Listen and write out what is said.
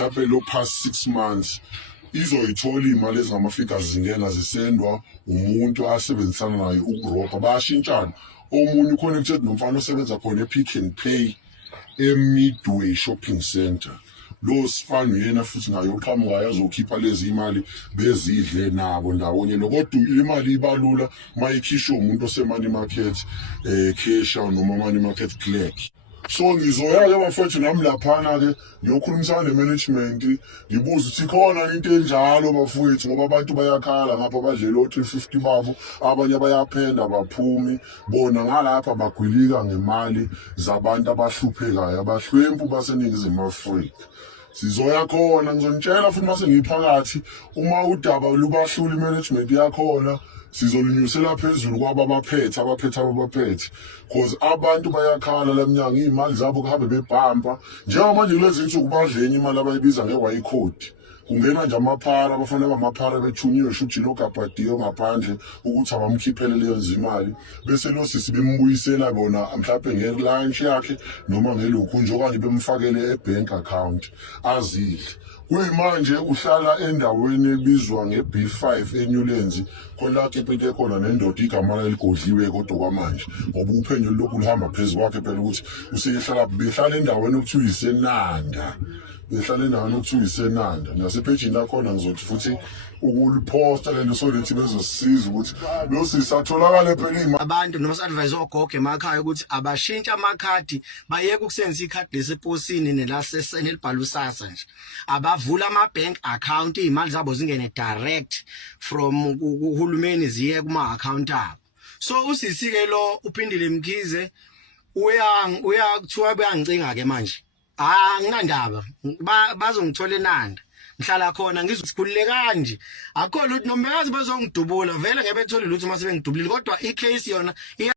mhlawumbe lo past 6 months izoyithola imali ezingama-figures zingena zisendwa umuntu asebenzisana naye ukurobha, bayashintshana. Omunye uconnected nomfana osebenza khona ePick n Pay eMidway Shopping Center. Lo sifana uyena futhi ngayo uqhamuka yazokhipha lezi imali bezidle nabo ndawonye. Kodwa imali ibalula mayikhishwa umuntu osemoney market cashier noma money market clerk. So ngizoya-ke bafethu nami laphana-ke ngiyokhulumisana ne-management ngibuze ukuthi khona into enjalo bafowethu, ngoba abantu bayakhala ngapha badlele o-350 babo, abanye bayaphenda baphumi bona ngalapha bagwilika ngemali zabantu abahluphekayo, abahlwempu baseNingizimu Afrika. Sizoya khona ngizonitshela futhi mase ngiphakathi uma udaba lubahlula imanagement yakhona sizolunyusela phezulu kwaba abaphethe cause abantu bayakhala lemnyango imali zabo kuhambe bebhampa. Njengamanje kulezi insuku badlenye imali abayibiza nge-Y code, kungena nje amaphara abafana bamaphara bethunyiwe shuthi nogabhadiyo ngaphandle ukuthi abamkhiphele leyo imali, bese lo sisi bembuyisela bona mhlawumbe nge-lunch yakhe noma ngelokhu nje, okanye bemfakele e-bank account azidle. Kuyimanje uhlala endaweni ebizwa nge-B5 eNewlands, khona kephethe ekhona nendoda igama eligodliwe kodwa kwamanje, ngoba uphenyo lokhu luhamba phezu kwakhe phela ukuthi useyehlala behlala endaweni okuthiwa isenanda. Behlala endaweni okuthiwa isenanda. Nasephejini lakhona ngizothi futhi ukuliposta lento so lethi bezosisiza ukuthi lo sisatholakala phela abantu noma si-advise ogogo emakhaya ukuthi abashintshe amakhadi, bayeke ukusebenzisa ikhadi leseposini nelibhala usasa nje, abavula ama-bank account, iy'mali zabo zingene direct from uhulumeni ziye kuma-account abo. So usisi-ke lo uphindile Mkhize kuthiwa buyangicinga-ke manje, nginandaba bazongithola eNanda ngihlala khona ngizosikhulule kanje, akho lutho noma ngazi bazongidubula vele ngeke bethole lutho mase bengidubulile, kodwa icase yona